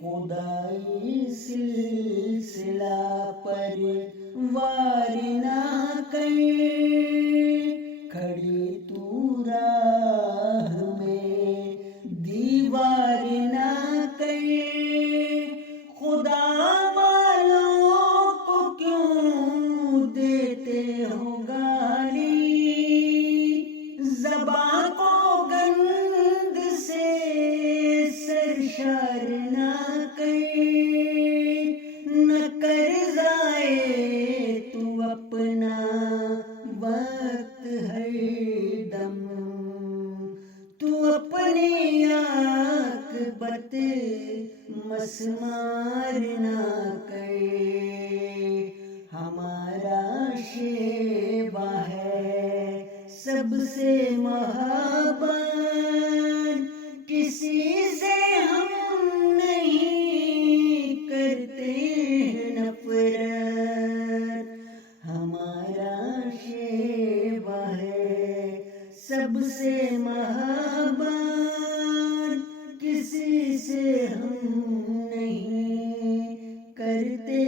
خدائی سلسلہ پر وار نہ کر، کھڑی تو راہ میں دیوار نہ کر، خدا والوں کو کیوں دیتے ہو گالی، زباں کو گند سے سرشار نہ کر، نہ کر ضائع تو اپنا وقت ہر دم، تو اپنی عاقبت مسمار نہ کر، ہمارا شیوا ہے سب سے محبت، کسی سے ہم نہیں کرتے نفرت، ہمارا شیوا ہے سب سے محبت، کسی سے ہم نہیں کرتے